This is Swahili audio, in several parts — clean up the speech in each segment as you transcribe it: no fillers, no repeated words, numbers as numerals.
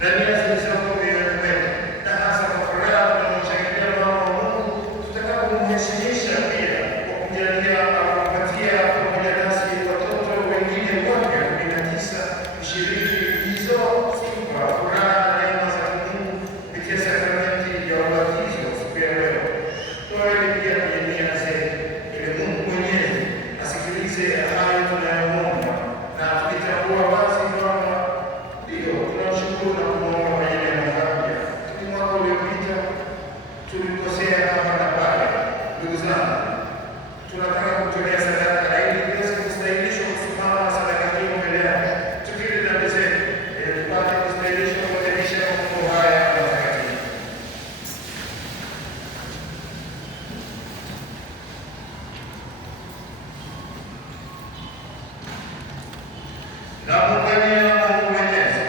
na mila zilizopo mioyoni mwetu, na hasa kwa furaha tunamshangilia mwana wa Mungu tutakapomheshimisha pia kwa kujalia au kupatia pamoja nasi watoto wengine wote 19 kushiriki hizo sifa, furaha na neema za Mungu kupitia sakramenti ya ubatizo siku ya leo. Tuwaweke pia kwenye nia zetu ili Mungu Mwenyezi asikilize hayo tunayomwomba na tukitambua wazi kwamba ndio tunamshukuru na kumwomba kwa ajili ya mapya. Mwaka uliopita tulikosea hapa na pale. Ndugu zangu, tunataka kutolea sadaka ili tuweze kustahilishwa kusimama sadaka hiyo mbele yake, tukiri dhambi zetu ili tupate kustahilishwa kuadhimisha mambo haya matakatifu. Na kumwamini Mungu Mwenyezi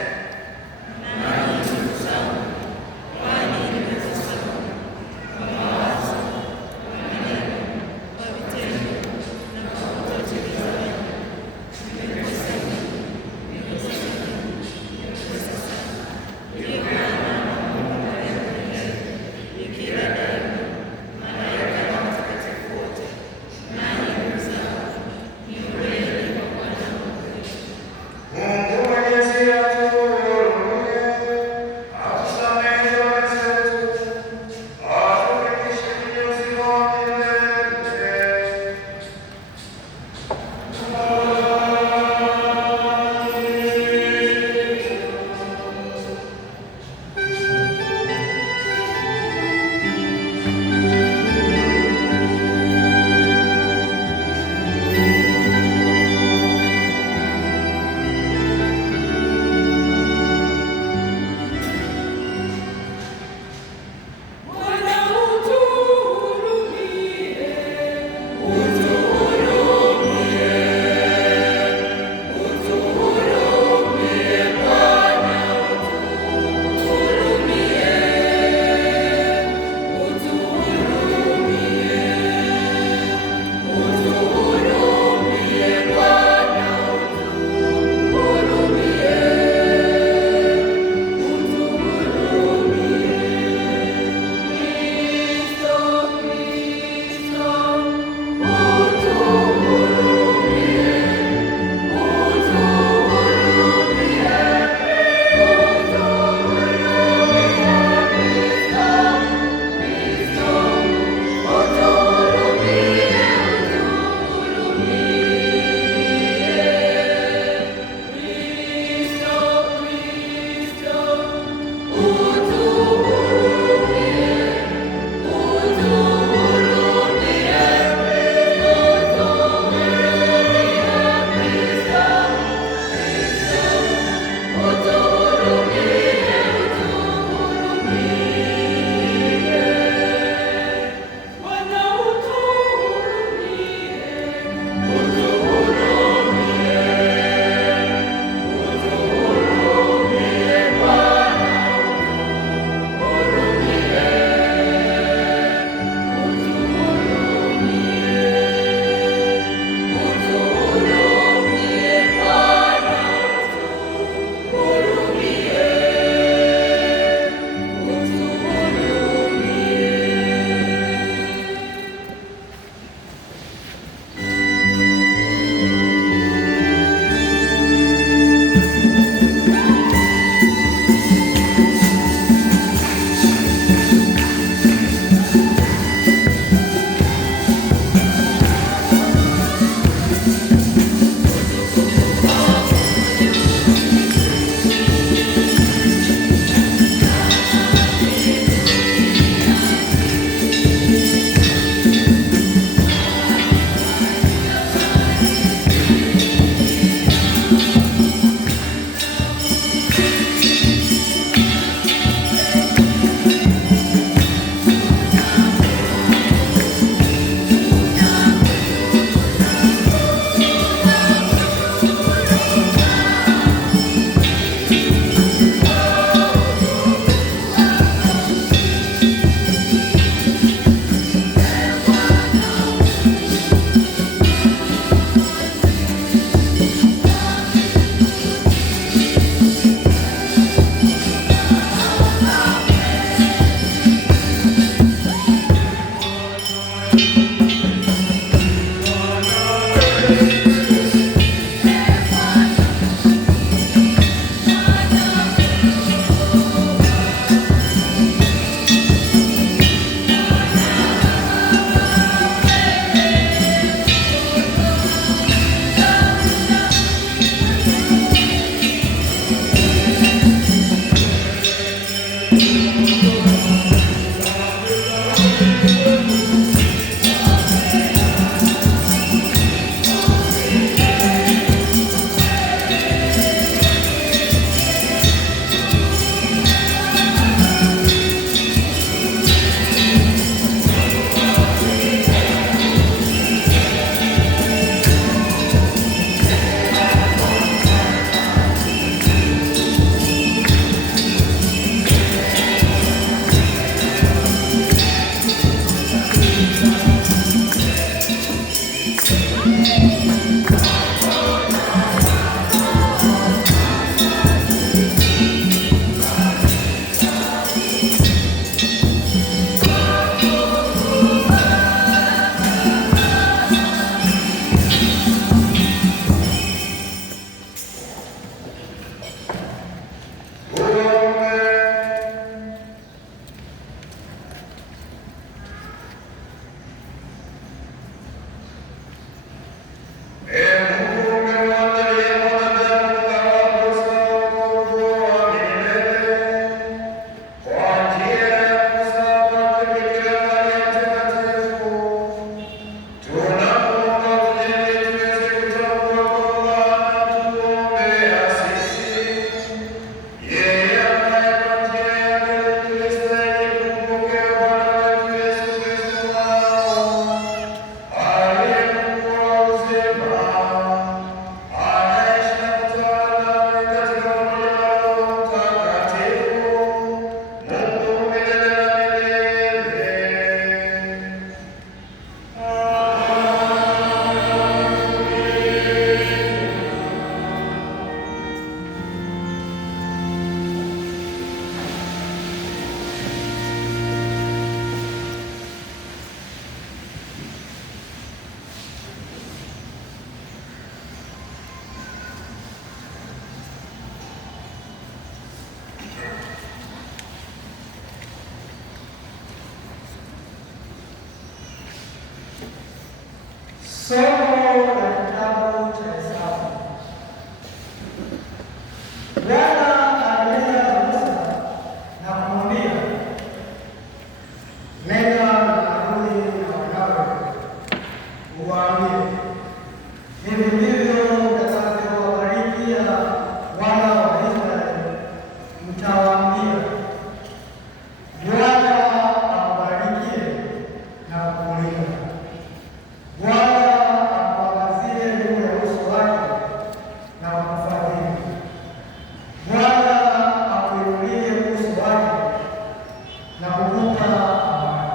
Mungu Mwenyezi atuhurumie, atusamehe dhambi zetu, atufikishe kwenye uzima wa milele. Somo la kitabu cha Hesabu. Bwana alinena na Musa na kumwambia, nenda na Haruni na wanawe, uwaambie, hivi ndivyo mtakavyowabarikia wana wa Israeli, mtawaambia, Bwana akubarikie na kukulinda. Bwana akuangazie nuru ya uso wake na kukufadhili. Bwana akuinulie uso wake na kukupa amani.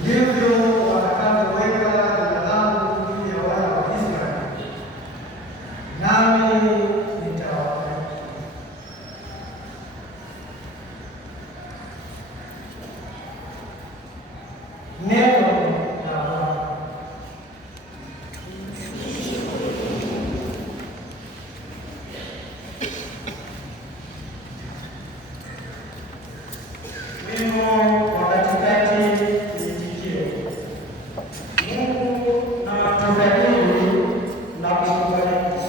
Ndivyo watakavyoweka jina langu juu ya wana wa Israeli, nami nitawabariki. Neno la Bwana. Wimbo wa katikati ni itikio: Mungu na atufadhili na kutubariki.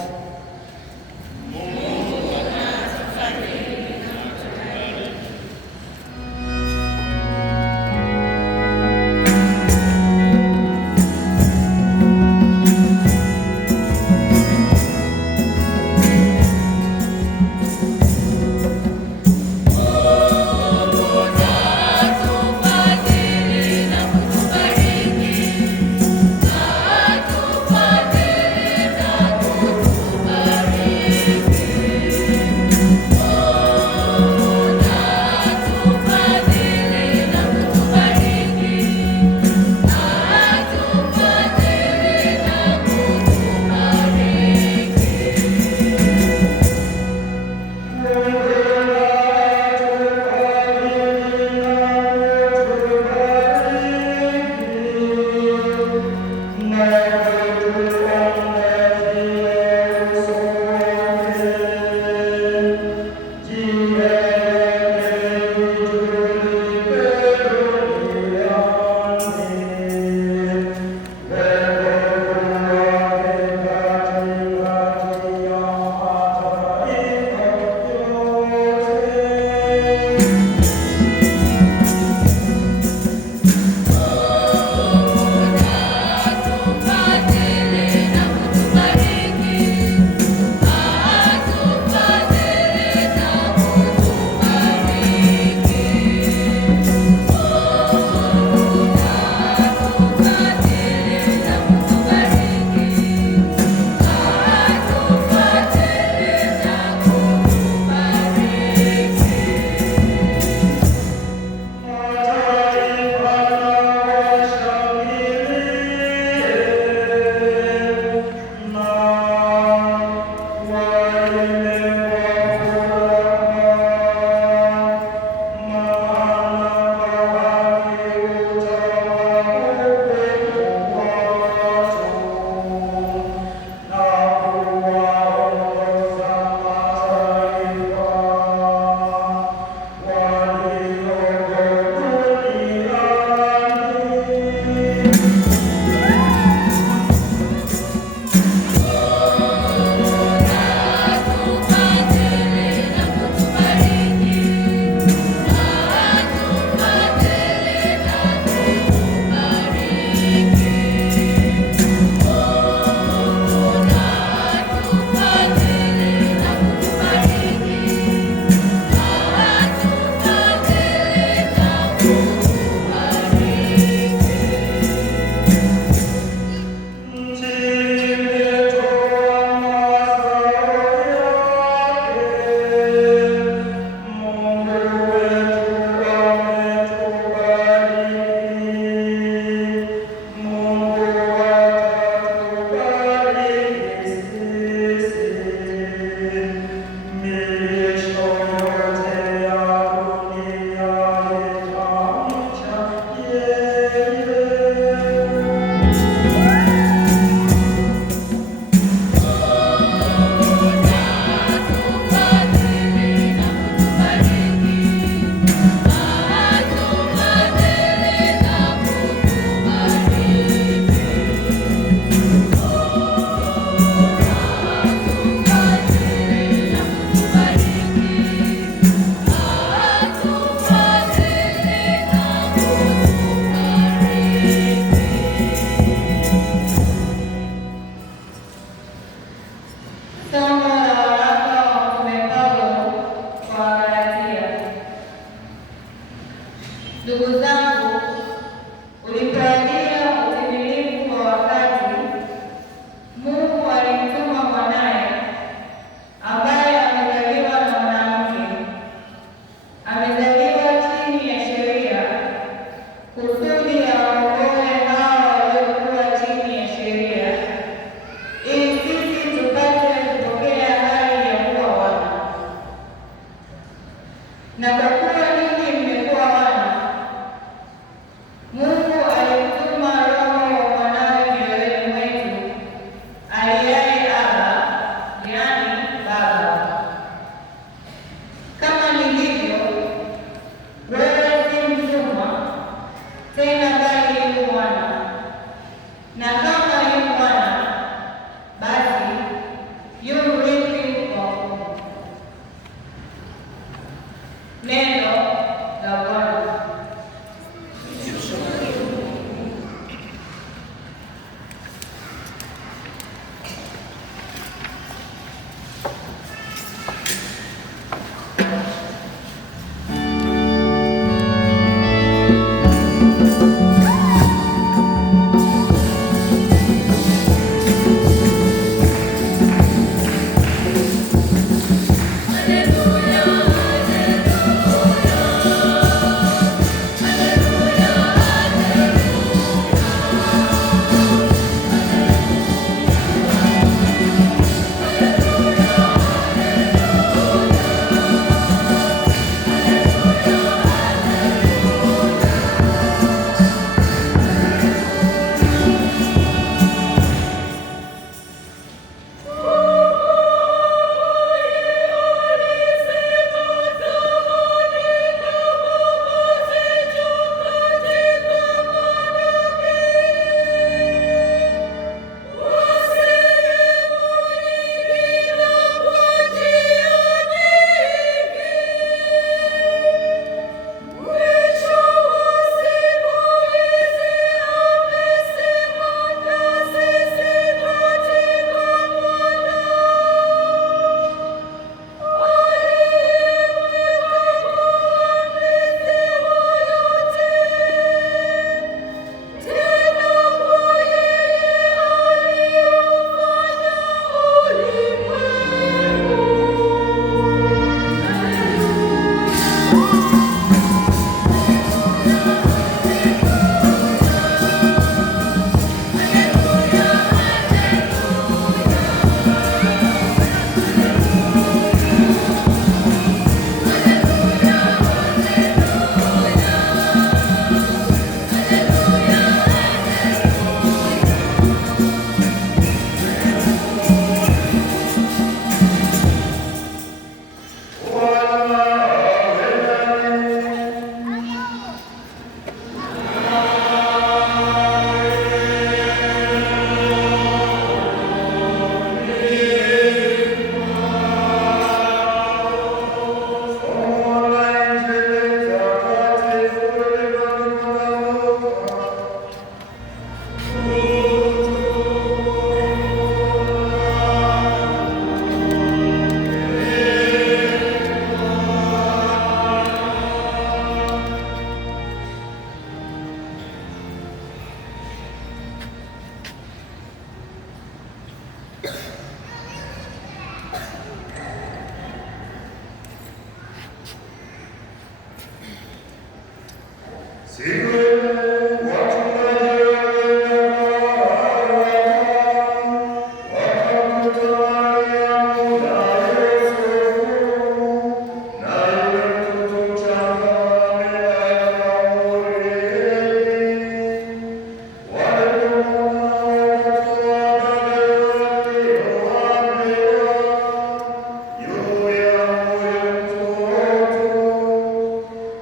Na kwa kuwa ninyi mmekuwa wana, Mungu alimtuma Roho wa mwanawe mioyoni mwetu aliaye Abba, yaani Baba. Kama nilivyo, wewe si mtumwa tena, bali yu mwana, na kama yu mwana, basi yu mrithi wa Mungu. Neno la Bwana.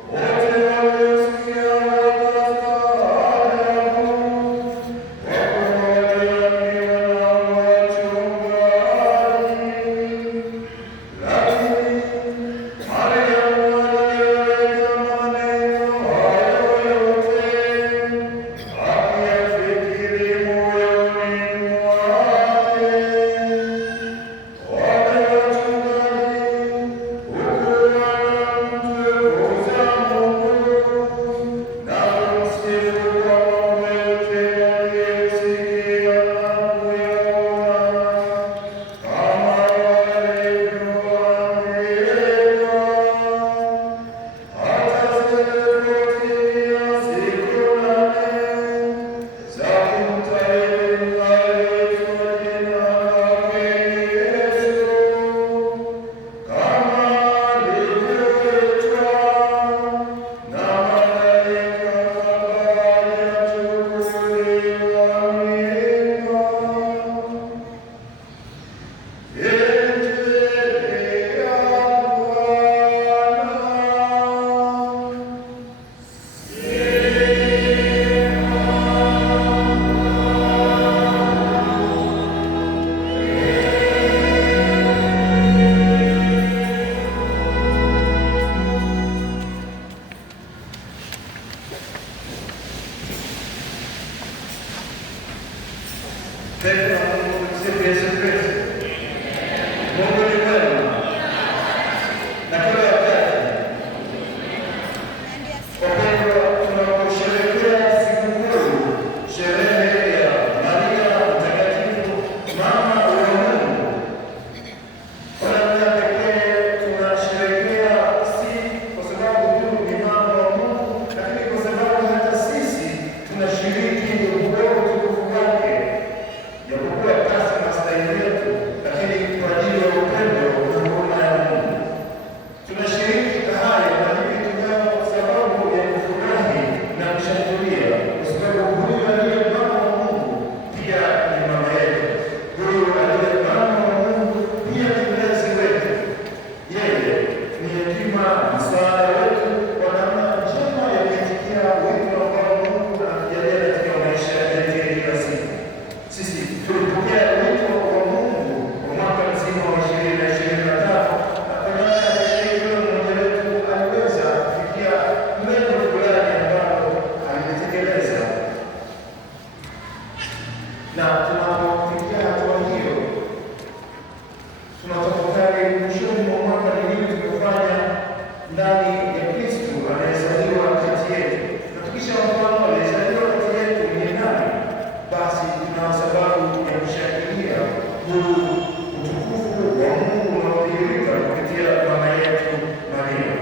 Wote walisikia hekima na msaada wetu kwa namna njema ya kuitikia wito ambao Mungu anatujalia katika maisha yetu ya kila siku. Sisi tulipokea wito wa Mungu kwa mwaka mzima wa 2023 na kwa namna ya pekee kila mmoja wetu aliweza kufikia mlengo fulani ambao alitekeleza. Na tunapofikia hatua hiyo, tunatafakari mwishoni mwa mwaka ni nini tumefanya ndani ya Kristo anayezaliwa kati yetu, na tukishafahamu anayezaliwa kati yetu ni nani, basi tuna sababu ya kushangilia huu utukufu wa Mungu unaodhihirika kupitia mama yetu Maria.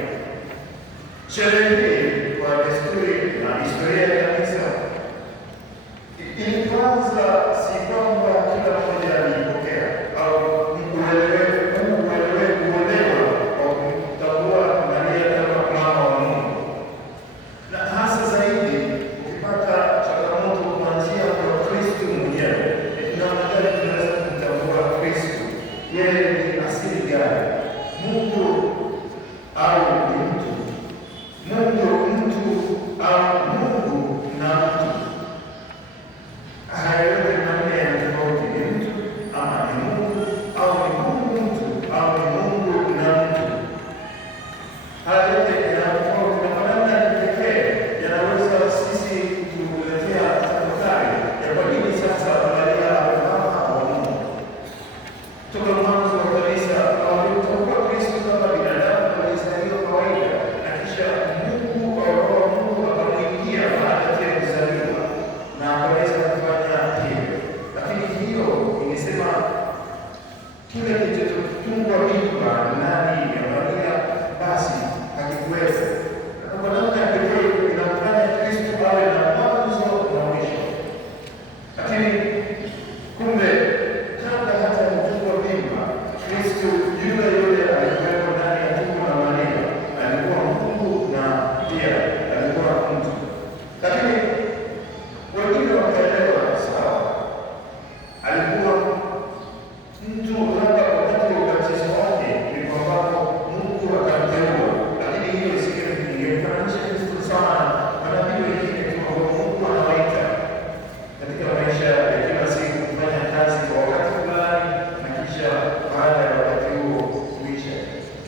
Sherehe hii kwa desturi na historia ya kanisa ilianza si kwamba kila mmoja alipokea au kuelewa kwa kumtambua Maria kama mama wa Mungu, na hasa zaidi ukipata changamoto kuanzia kwa Kristo mwenyewe, namna gani tunaweza kumtambua Kristo? Yeye ni asili gani? Mungu au ni mtu? Mungu mtu au Mungu na mtu? Haya yote manne ya tofauti, ni mtu ama ni Mungu au ni Mungu mtu au ni Mungu na mtu. Haya yote yana tofauti na kwa namna ya pekee yanaweza sisi kutuletea tafakari ya kwa nini sasa Maria awe mama wa Mungu. Toka mwanzo wa kanisa waliotambua Kristo kama binadamu alizaliwa kawaida, na kisha Mungu au Roho wa Mungu akamwingia baada ya kuzaliwa na akaweza kufanya hivyo. Lakini hiyo ingesema kile kilichotungwa mimba ndani ya Maria basi hakikuwepo, na kwa namna ya pekee inamfanya Kristo awe na mwanzo na mwisho. Lakini kumbe kabla hata ya kutungwa mimba, Kristo yule alikuwepo ndani ya tumbo la Maria, alikuwa Mungu na pia alikuwa mtu. Lakini wengine wakaelewa sawa, alikuwa mtu labda wakati wa ubatizo wake ndipo ambapo Mungu akamteua, lakini hiyo ingemfananisha Kristo sana manabii wengine tu ambao Mungu anawaita katika maisha ya kila siku kufanya kazi kwa wakati fulani, na kisha baada ya wakati huo kuisha,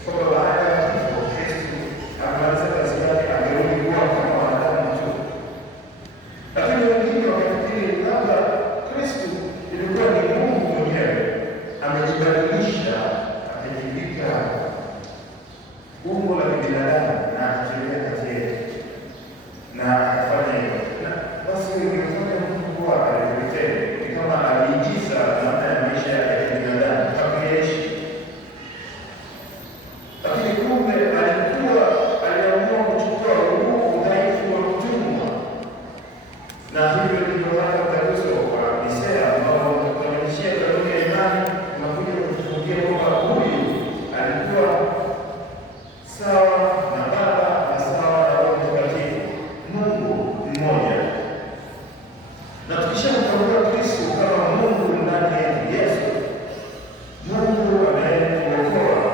kwamba baada ya kifo Kristo amaliza kazi yake, amerudi kuwa kama wanadamu tu. Lakini wengine wakafikiri labda Kristo ilikuwa ni Mungu mwenyewe amejibadilisha, akajivika umbo la kibinadamu na akatembea kati yetu na akafanya hivyo. Basi ingefanya Mungu kuwa alivyoitenda ni kama aliigiza namna ya maisha ya kibinadamu hakuyaishi. Lakini kumbe aliamua kuchukua udhaifu wa utumwa, na hivyo ndivyo hata utakaso wa Nisea ambao unakamilishia kanuni ya imani unakuja kutufungia kwamba huyu alikuwa sawa na Baba na sawa na Roho Mtakatifu, Mungu mmoja. Na tukishamtambua Kristo kama Mungu ndani yetu, Yesu Mungu anayetuokoa,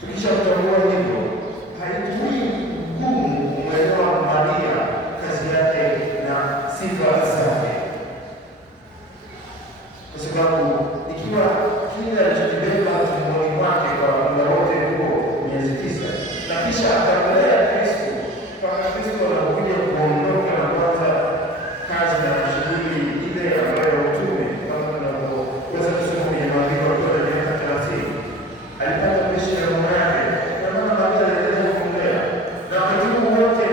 tukishamtambua hivyo, haitui ngumu kumwelewa Maria, kazi yake na sifa zake, kwa sababu ikiwa kile alichokibeba tumboni mwake kwa muda wote huo miezi 9 na kisha akamlea Kristo mpaka Kristo anakuja kuondoka na kuanza kazi na shughuli ile ambayo utume, kama tunavyoweza kusoma kwenye maandiko ya miaka 30 alipata maisha ya mama yake, na mama Maria aliendelea kumlea, na wakati huu wote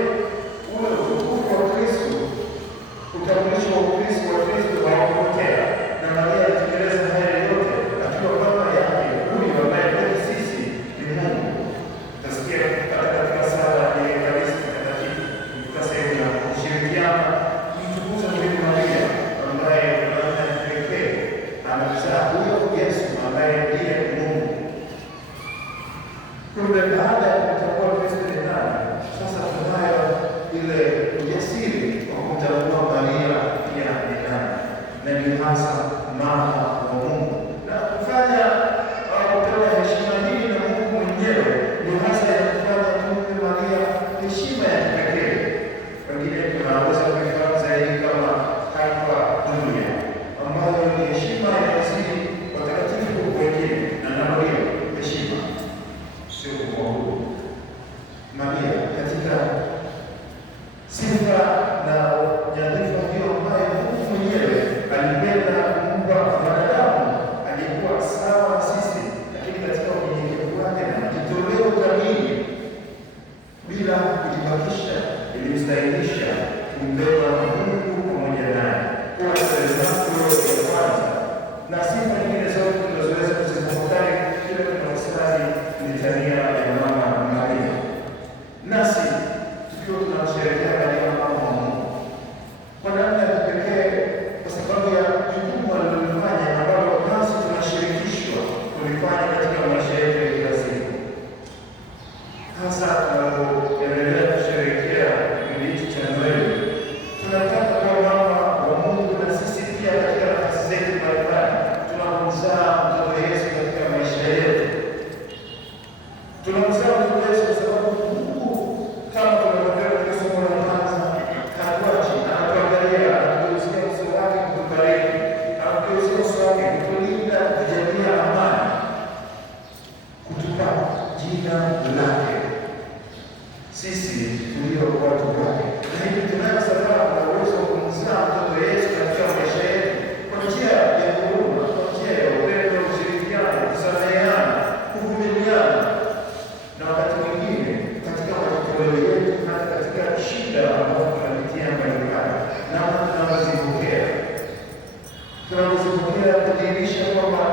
ule utukufu wa Kristo, utambulisho wa Kristo haukupotea, na Maria alitekeleza haya yote akiwa mama yake huyu ambaye kwetu sisi ni Mungu. Utasikia katika sala ya Ekaristi Takatifu sehemu ya kushirikiana kumtukuza huyu Maria ambaye kwa namna ya pekee amemzaa huyo Yesu ambaye ndiye Mungu. Kumbe baada ya kutambua Kristo ni nani, sasa tunayo ile ujasiri wa kutambua Maria pia ni nani, na ni hasa mama wa Mungu, na kufanya kupewa heshima hii na Mungu mwenyewe somo huu. Maria katika sifa na nyadhifa hiyo ambayo Mungu mwenyewe alipenda kumpa mwanadamu aliyekuwa sawa na sisi, lakini katika unyenyekevu wake na majitoleo kamili bila kujibakisha, ilimstahilisha kumbeba Mungu pamoja naye kuwa sehemu ya kwanza. Na sifa nyingine zote tunazoweza kuzitafakari kila tunaposali litania ya Mama Maria, nasi tukiwa tunamsherehekea Maria mama wa Mungu kwa namna ya kipekee, kwa sababu ya jukumu alilofanya ambalo nasi tunashirikishwa kulifanya katika maisha yetu ya kila siku, hasa tunapoendelea kusherehekea kipindi hichi cha Noeli. Tunataka kuwa mama wa Mungu na sisi pia katika nafasi zetu mbalimbali tunapomzaa mtoto Yesu katika maisha yetu. Tunamzaa mtoto Yesu kwa sababu Mungu, kama tunavyoona katika somo la kwanza, hatuachi, anatuangalia, anatugeuzia uso wake kutubariki, anatugeuzia uso wake kutulinda, kutujalia amani, kutupa jina lake sisi tulio watu wake. Na hivi tunayo sababu na uwezo wa kumzaa mtoto Yesu katika maisha yetu kwa njia ya huruma, kwa njia ya upendo, ushirikiano, kusameheana, kuvumiliana, na wakati mwingine katika matoleo yetu, hata katika shida ambazo tunapitia mbalimbali, namna tunazozipokea kudhihirisha kwamba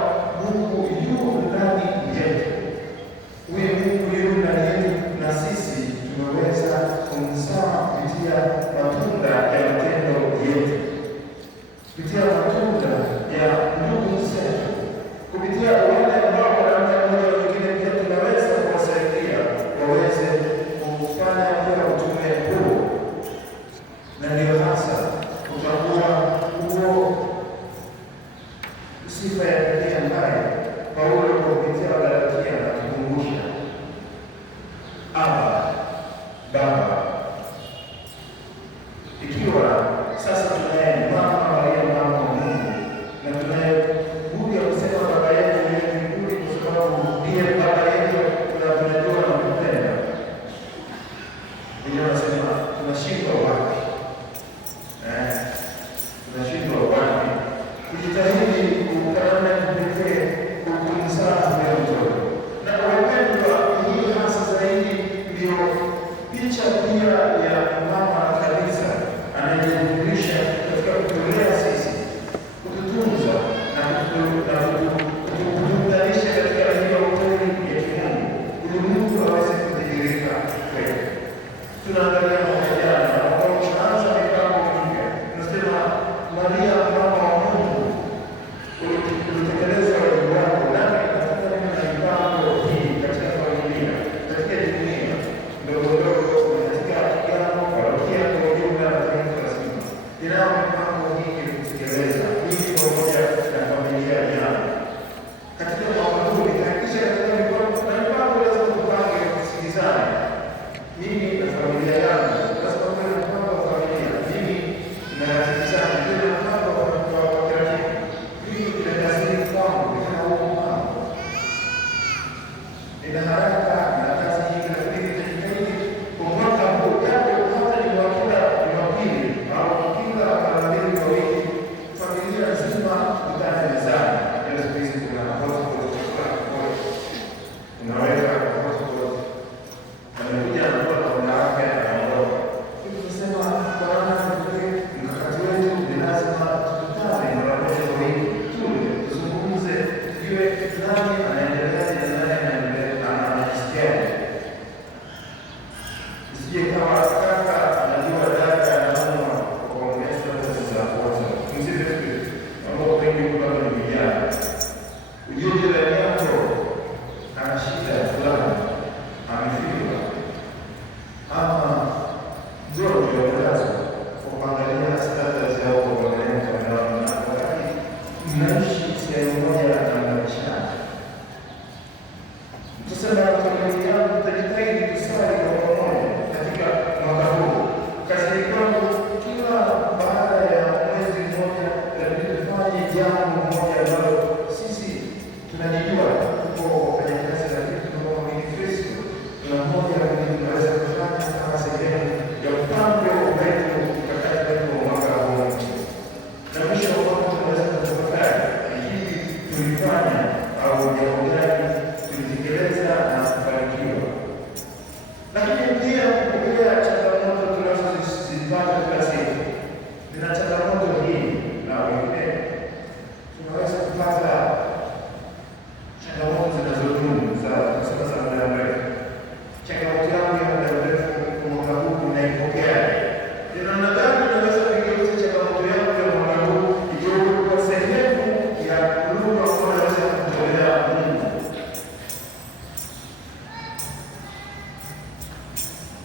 Mungu yu ndani yetu. Huyu Mungu yu ndani yetu, na sisi tumeweza kumzaa kupitia matunda ya matendo yetu, kupitia matunda ya ndugu zetu, kupitia wale ambao kwa namna moja au nyingine pia tunaweza kuwasaidia waweze kufanya pia utume huu. Na ndio hasa kutambua huo sifa ya pekee ambayo Paulo kupitia Wagalatia anatukumbusha: Aba, Baba. Ikiwa sasa tunaye Mama Maria, mama wa Mungu, na tunaye budi ya kusema baba yetu aliye mbinguni, kwa sababu ndiye baba yetu na tunajua na kupenda. Ndio nasema tunashindwa wapi? Tunashindwa wapi kujitahidi kukarana kipekee kumzaa huyo mtoto? Na wapendwa, hii hasa zaidi ndio picha pia ya mama kanisa anayejidhihirisha katika kutolea sisi, kututunza na kutuunganisha katika hiyo kweli ya kimungu, ili Mungu aweze kudhihirika kwetu. Tunaangalia mwaka jana ambao tunaanza mipango mipya, tunasema Maria mama wa Mungu, ulitekeleza wajibu wako, nami katika neno na mipango hii katika familia, katika jumuiya ndogo ndogo, katika agano, parokia kwa ujumla na taifa zima. Ninao mipango mingi kutekeleza hii pamoja na familia yangu. Katika mwaka huu nitahakikisha katika mipango lazima tupange, tusikilizane, mimi na familia yangu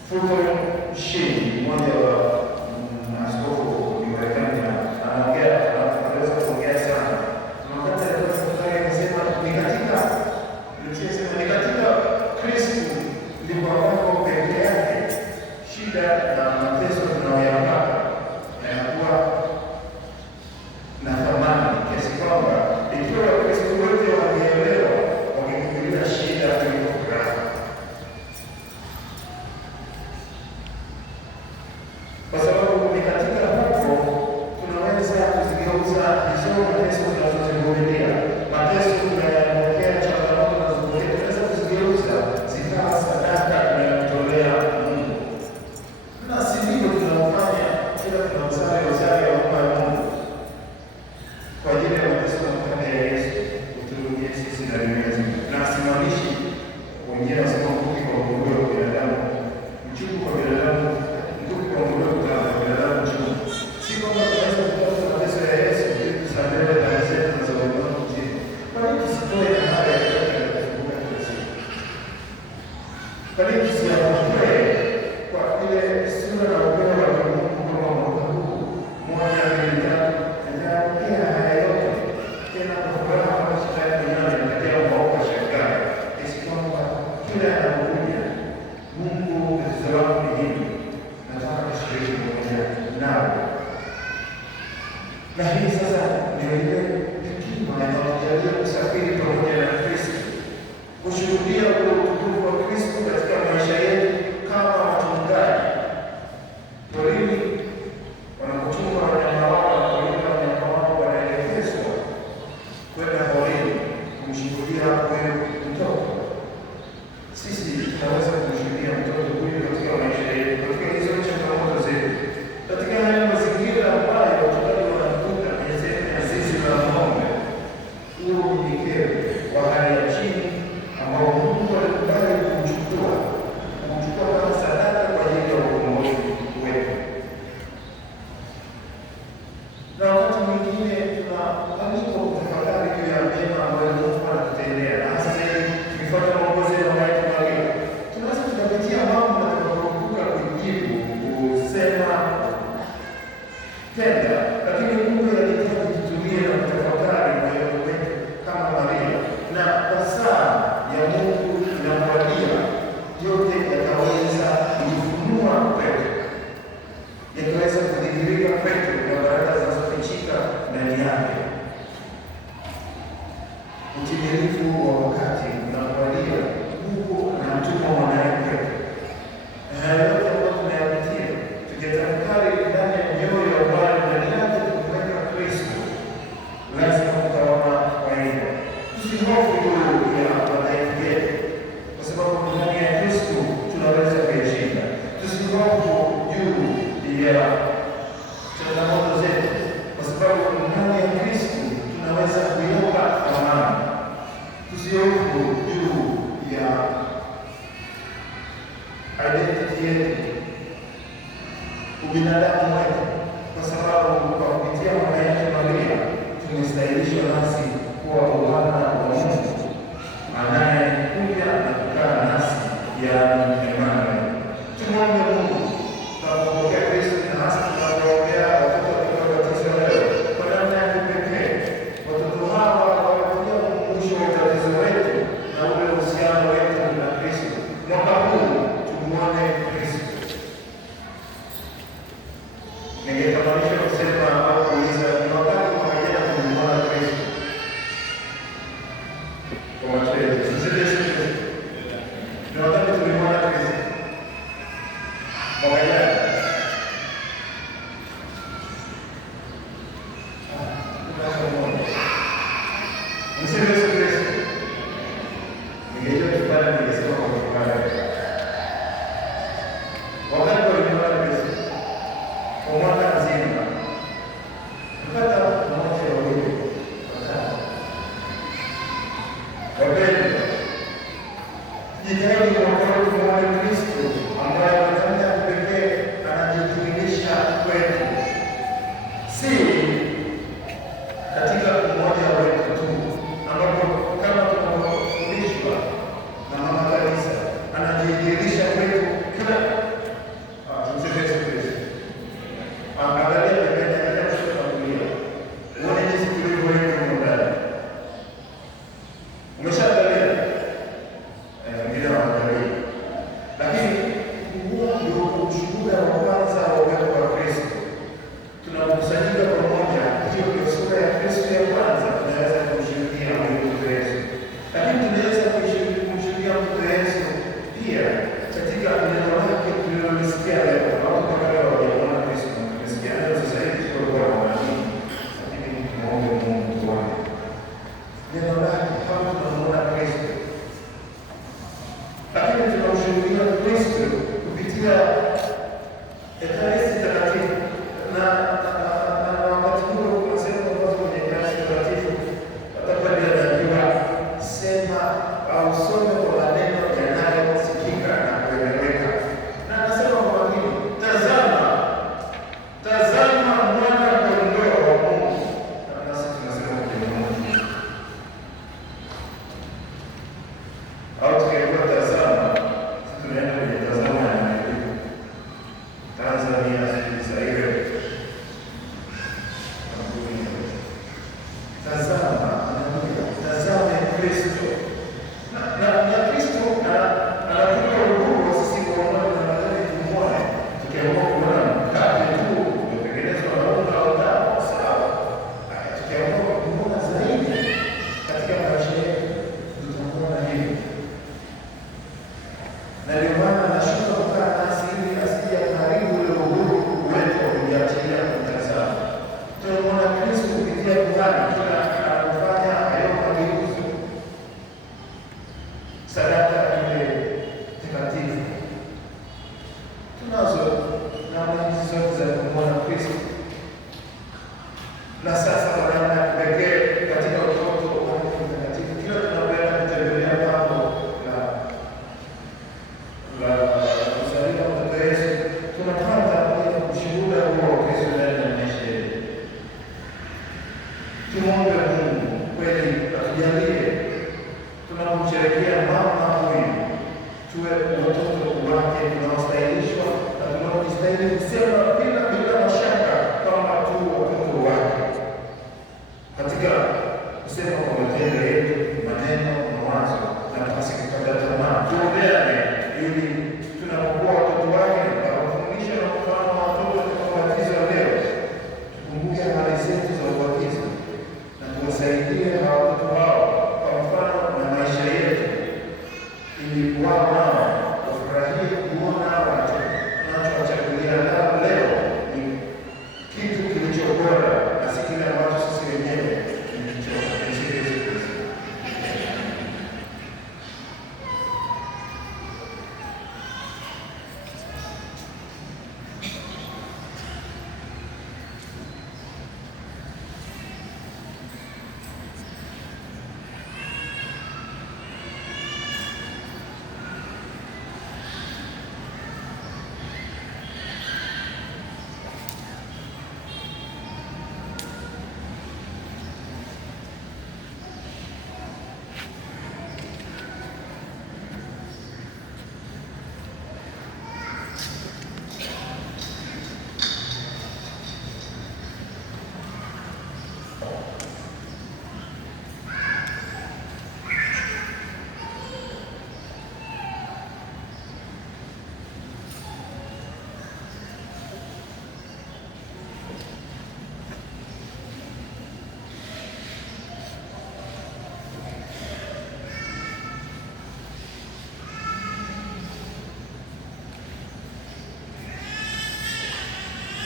Fulton Sheen, mmoja wa askofu wa Marekani, anaweza kuongea sana. Na wakati alikuwa tafakari akasema ni katika Kristo ndipo ambapo pekee yake shida na mateso tunayoyapata yanakuwa na thamani, kiasi kwamba ikiwa Wakristo wote wangeelewa, wangekimbilia shida kuliko furaha. Kwa sababu ni katika huko tunaweza kuzigeuza hizo mateso tunazozivumilia, mateso tunayapokea, changamoto tunazopitia, tunaweza kuzigeuza zikawa sadaka tunayotolea Mungu. Na si ndivyo tunaofanya kila tunaosali rozari ya huruma ya Mungu kwa ajili ya mateso na kufanya ya Yesu kutuhurumia sisi na dunia nzima. Na asimamishi wengine wasema mkuki kwa nguruwe wa binadamu, mchungu kwa binadamu, mkuki kwa nguruwe kwa binadamu mchungu. Si kwamba tunaweza kupata mateso ya Yesu ili tusamehe dhambi zetu na za ulimwengu mzima. Kwa nini tusitoe haya ya kufunguka kila siku? Kwa nini tusiyapokee kwa ile sura na upendo wa Mungu kama mwaka huu moja, mbili, tatu, nitayapokea haya yote tena kwa furaha kama shetani mwenyewe anatakia maovu shetani, isi kwamba kila anapokuja Mungu tatizo langu ni hili, nataka kushiriki pamoja nawe. Na hii sasa ndio ile hekima inayotujalia kusafiri pamoja na Kristo, kushuhudia ule utukufu wa Kristo katika maisha yetu kama wachungaji porini. Wanapochunga wanyama wao na kulinda wanyama wao, wanaelekezwa kwenda porini kumshuhudia huyu mtoto. Sisi tunaweza kumshuhudia mtoto huyu katika maisha yetu, katika hizo changamoto zetu, katika haya mazingira ambayo wachungaji wanakuta kwenye sehemu ya zizi la ng'ombe, huo unyenyekevu wa hali ya chini ambao Mungu alikubali kumchukua kama sadaka kwa ajili ya ukombozi wetu. Na wakati mwingine tunaalikwa kutafakari juu ya mema ambayo Mungu anatutendea, hasa zaidi tukifuata maongozi ya Mama yetu Maria. Tunaweza tukapitia mambo na tukakumbuka kujibu, kusema, tenda, lakini Mungu alihitaji tutulie na kutafakari moyoni mwetu kama Maria, na kwa saa ya Mungu inamwadia yote yakaweza kujifunua kwetu, yakaweza kudhihirika kwetu na baraka zinazofichika ndani yake. Utimilifu wa wakati unamwadia, Mungu anamtuma mwanaye kwetu. Na haya yote ambayo tunayapitia, tukitafakari ndani ya mioyo ya wale ndani yake kumweka Kristo, lazima tutaona faida. Tusihofu juu ya madhaifu yetu, kwa sababu ndani ya Kristo tunaweza kuyashinda. Tusihofu juu ya changamoto zetu, kwa sababu ndani ya Kristo tunaweza kuiomba amani. Tusihofu juu ya identity yetu, ubinadamu wetu, kwa sababu kwa kupitia mama yetu Maria tumestahilishwa nasi kuwa wana wa Mungu anayekuja na kukaa nasi, yaani Emmanuel. Tumwombe Mungu tunapopokea Kristo, na hasa tunapoombea watoto watakaobatizwa leo kwa namna ya kipekee. Watoto hawa wamekuja kukumbusha ubatizo wetu na ule uhusiano wetu na Kristo. Mwaka huu tumuone Kristo. Ningetamanisha kusema au kuuliza, ni wakati mwaka jana tulimwona Kristo kwa macho yetu? Ni wakati tulimwona Kristo mwaka jana. Msifu Yesu Kristo. Ningejua kipande ningesema kwa kipande. Wakati tulimwona Kristo kwa mwaka mzima, mpaka mmoja wawili watatu. Wapendwa, jitahidi mwaka huu kumwona Kristo ambaye kwa namna ya kipekee anajidhihirisha kwetu, si katika umoja wetu tu, ambapo kama tunafundishwa na mama kanisa, anajidhihirisha kwetu lakini tunamshuhudia Kristo kupitia Ekaristi Takatifu na wakati huo kuna sehemu ambazo kwenye Ekaristi Takatifu watakwambia naambiwa sema au some kwa maneno yanayosikika na kueleweka. Na anasema kwa wengine, tazama mwana kondoo wa Mungu. Na nasi tunasema kwa Mungu. Au tukiambiwa tazama, sisi tunaenda kwenye tazama ya Mungu. Tanzania, Zaire. Tazama Kristo. Na Kristo anakupa uhuru wa sisi kuona na nadhani tumuone. Tukiamua kuona mkate tu umetengenezwa na unga au dawa sawa. Tukiamua kuona zaidi katika maisha yetu tutamuona hivi. Na ndio maana anashuka kukaa nasi ili asije akaharibu ule uhuru wetu wa kujiachilia kumtazama. Tunamwona Kristo kupitia kuhani kila anapofanya hayo mageuzi. Sadaka ile takatifu. Tunazo namna hizi zote za kumwona Kristo. Na sasa kwa namna ya pekee katika utoto wa Roho Mtakatifu, kila tunapoenda kutembelea pango la kuzaliwa mtoto Yesu, tunapata ushuhuda huo wa Kristo ndani ya maisha yetu. Tumwombe Mungu kweli atujalie tunapomsherehekea mama huyu tuwe watoto wake tunaostahilishwa na tunaojistahili kusema bila mashaka kwamba tu watoto wake, katika kusema kwa matendo yetu, maneno, mawazo na pasi kukata tamaa. Tuombeane ili tunapokuwa watoto wake na kufundisha na mfano wa watoto tutakaobatizwa leo, tukumbuke hali zetu za ubatizo na tuwasaidie hawa watoto wao kwa mfano na maisha yetu, ili wao nao wafurahie kuona watu tunachowachagulia leo ni kitu kilicho bora na si kile ambacho sisi wenyewe tumekichoka.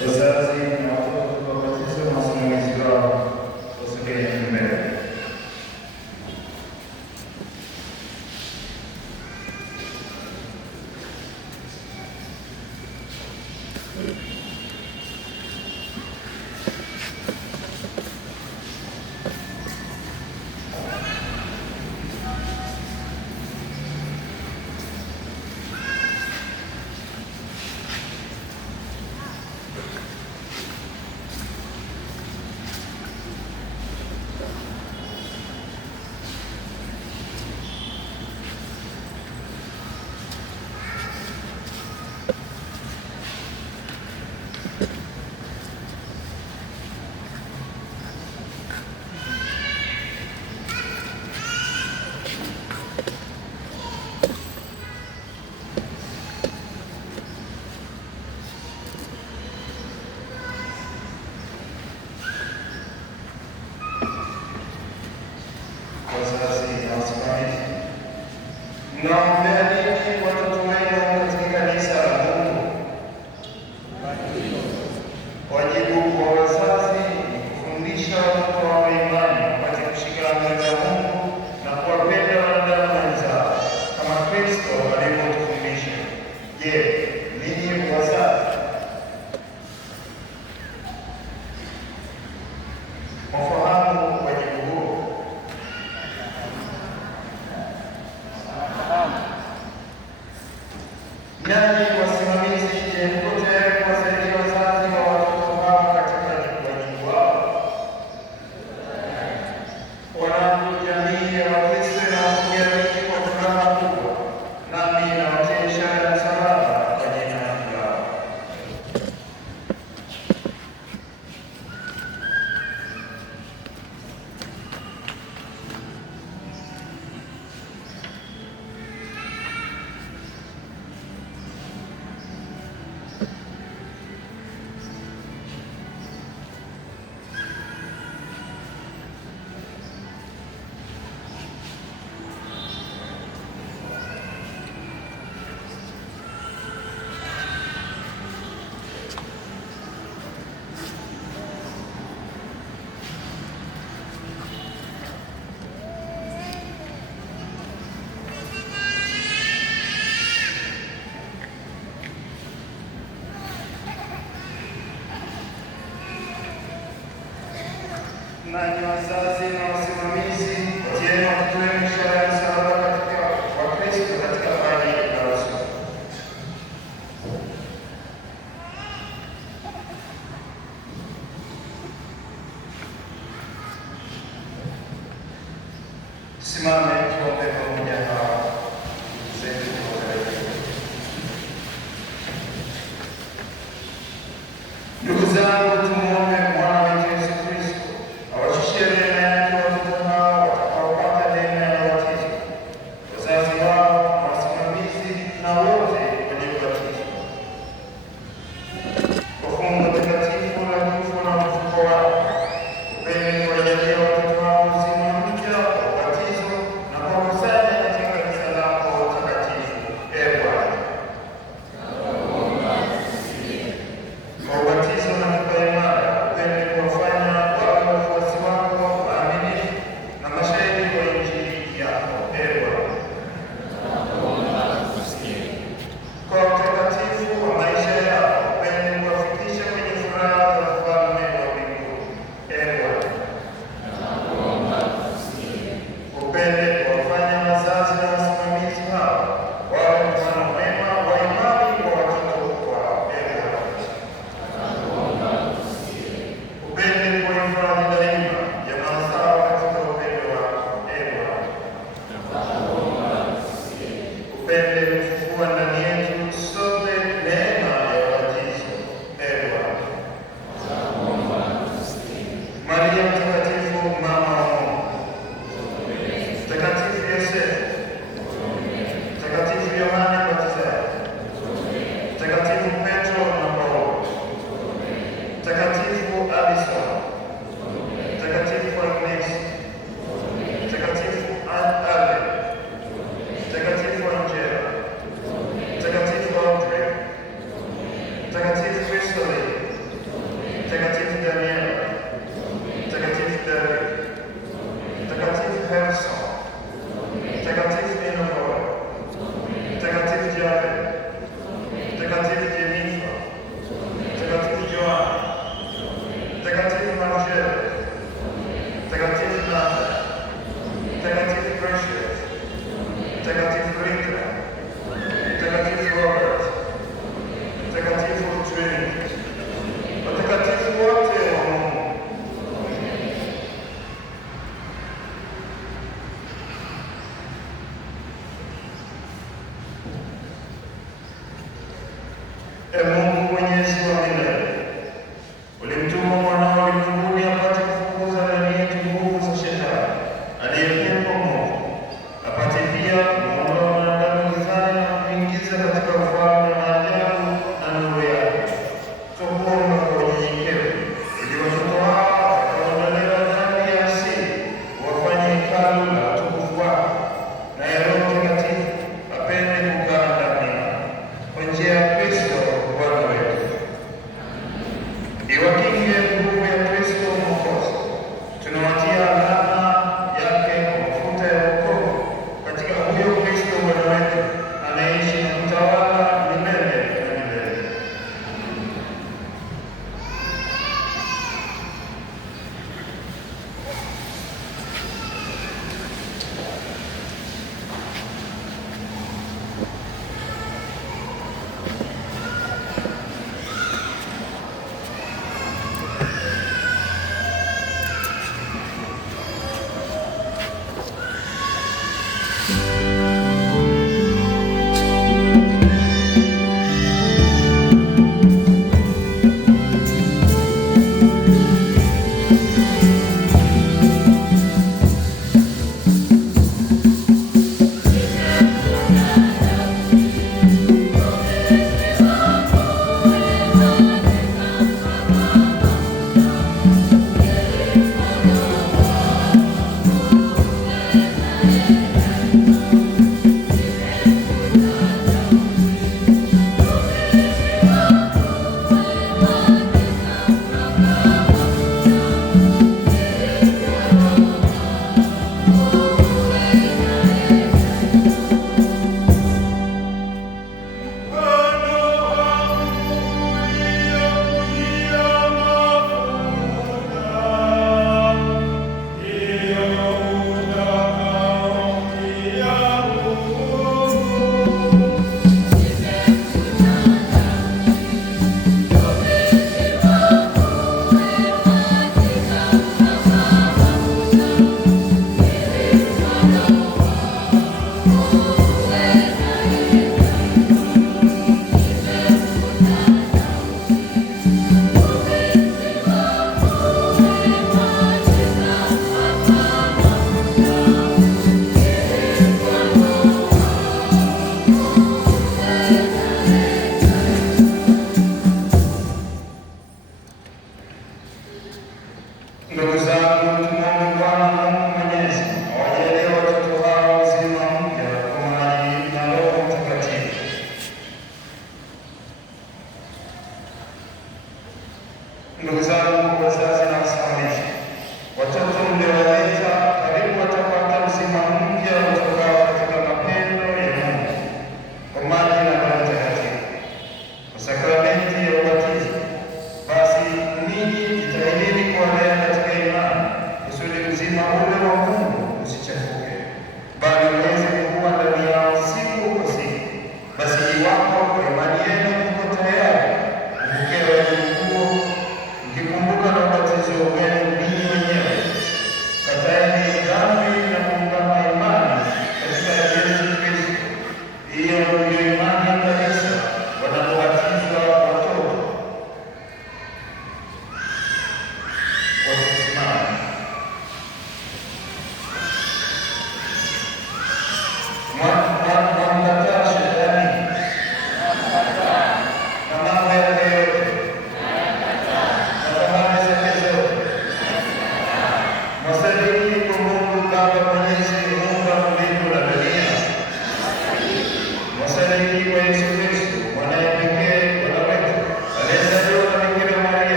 Wazazi na watoto wabatizwe na wasimamizi wao wasogee mbele. Je, ninyi wazazi mwafahamu wajibu huo? Nanyi wasimamizi, je, mko tayari kuwasaidia wazazi wa watoto hawa katika wajibu wao? Wanangu, jamii ya Wakristo inawakubariki kwa furaha kubwa, nami nawatia ishara ya msalaba kwa jina lao. Nanyi wazazi na wasimamizi, watieni watoto wenu ishara ya msalaba katika Wakristo katika hali ya rasmi. Simame tuombe pamoja na zetu watakatifu. Ndugu zangu, tumuombe Bwana wetu Yesu Kristo awashushie neema yake watoto hao watakaopata neema ya ubatizo, wazazi wao na wasimamizi na wote waliobatizwa. Kwa fumbo takatifu la kifo na ufufuko wao, upende kuwajalia watoto hao uzima mpya kwa ubatizo na kwa kusali katika kanisa lako takatifu. Ee Bwana, kwa ubatizo na kipaimara upende kuwafanya wawe wafuasi wako waaminifu na mashahidi wa Injili yako. Ee Bwana, kwa utakatifu wa maisha yao upende kuwafikisha kwenye furaha za ufalme wa mbinguni. Ee Bwana, upende kuwafanya wazazi na wasimamizi hao wawe mfano mwema wa imani kwa watoto wao. Ee Bwana, upende kuhifadhi daima jamaa zao katika upendo wako. Ee Bwana, upende kufufua ndani yetu sote neema ya ubatizo. Ee Bwana, Maria Mtakatifu, mama wa Mungu, Mtakatifu Yosefu, Mtakatifu Yohane Mbatizaji, Mtakatifu Petro na Paulo, Mtakatifu Alison, Mtakatifu Agnesi, Mtakatifu Ale, Mtakatifu Angela, Mtakatifu Audrey, Mtakatifu Christolin, Mtakatifu Daniela, Mtakatifu David, Mtakatifu Harrison, Mtakatifu Enoch, Mtakatifu Jared, Mtakatifu Jennifer, Mtakatifu Joan, Mtakatifu Marcel, Mtakatifu Nathan, Mtakatifu Precious, Mtakatifu Rita, Mtakatifu Robert, Mtakatifu Trinity, watakatifu wote wa Mungu. Ee Mungu Mwenyezi wa milele, ulimtuma mwanao ulimwenguni apate kufukuza ndani yetu nguvu za Shetani aliyepigwa moto, apate pia kumwondoa mwanadamu gizani na kuingiza katika ufalme wa ajabu na nuru yake. Tukuomba kwa unyenyekevu ili watoto hao watakaoondolewa dhambi ya asili wafanye hekalu la utukufu wako, naye Roho Mtakatifu apende kukaa ndani yao kwa njia ya Kristo Bwana wetu. Iwakinge nguvu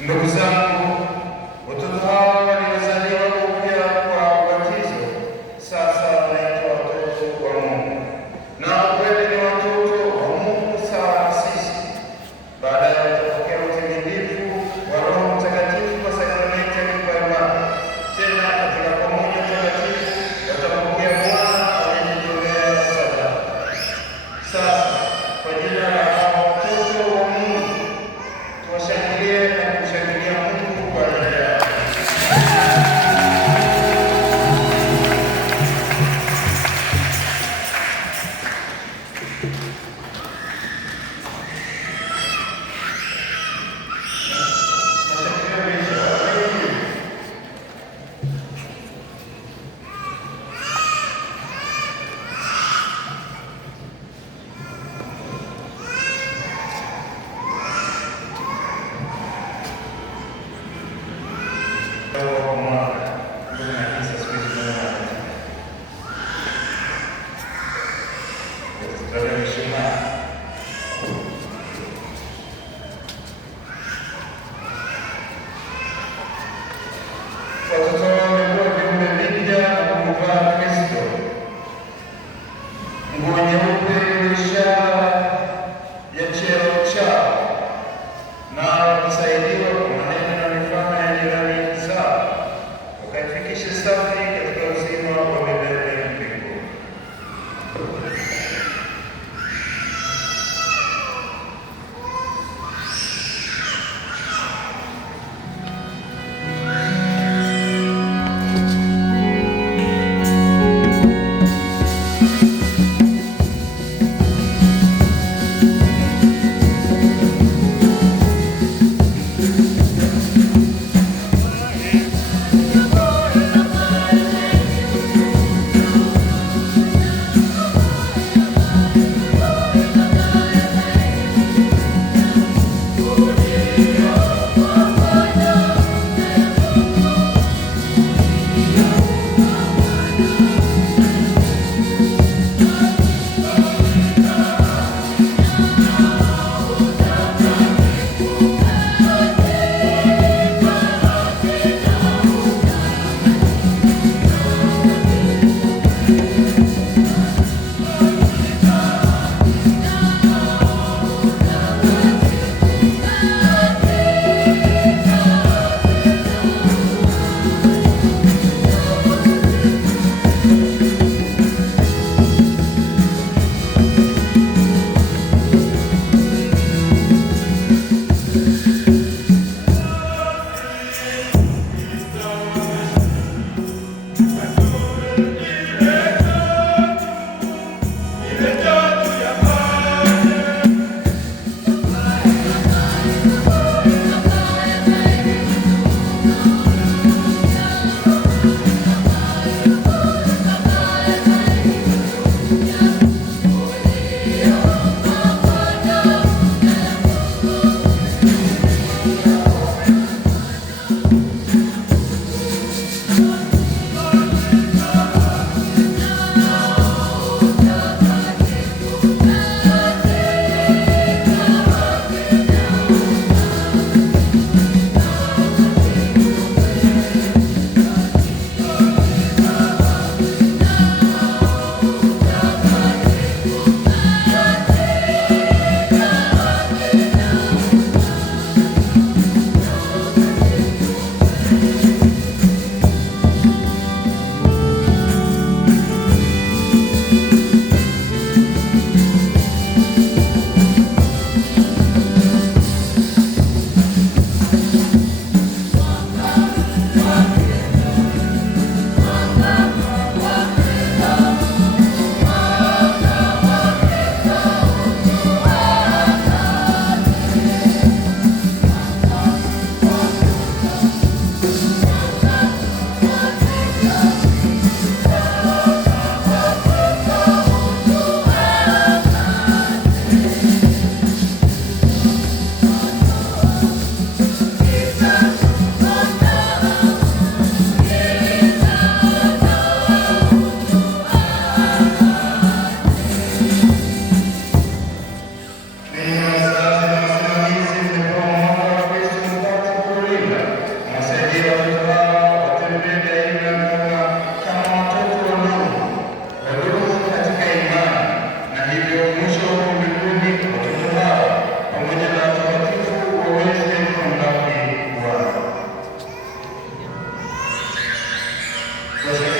Ndugu zangu, watoto hawa waliozaliwa upya kwa ubatizo sasa wanaitwa watoto Dada missionari. Watoto wamekuwa viumbe vipya na kumvaa Kristo. Nguo nyeupe ni ishara ya cheo chao, nao wakisaidiwa kwa maneno na mifano ya jirani zao, wakaifikishe safi katika uzima wa milele mbinguni. Gracias.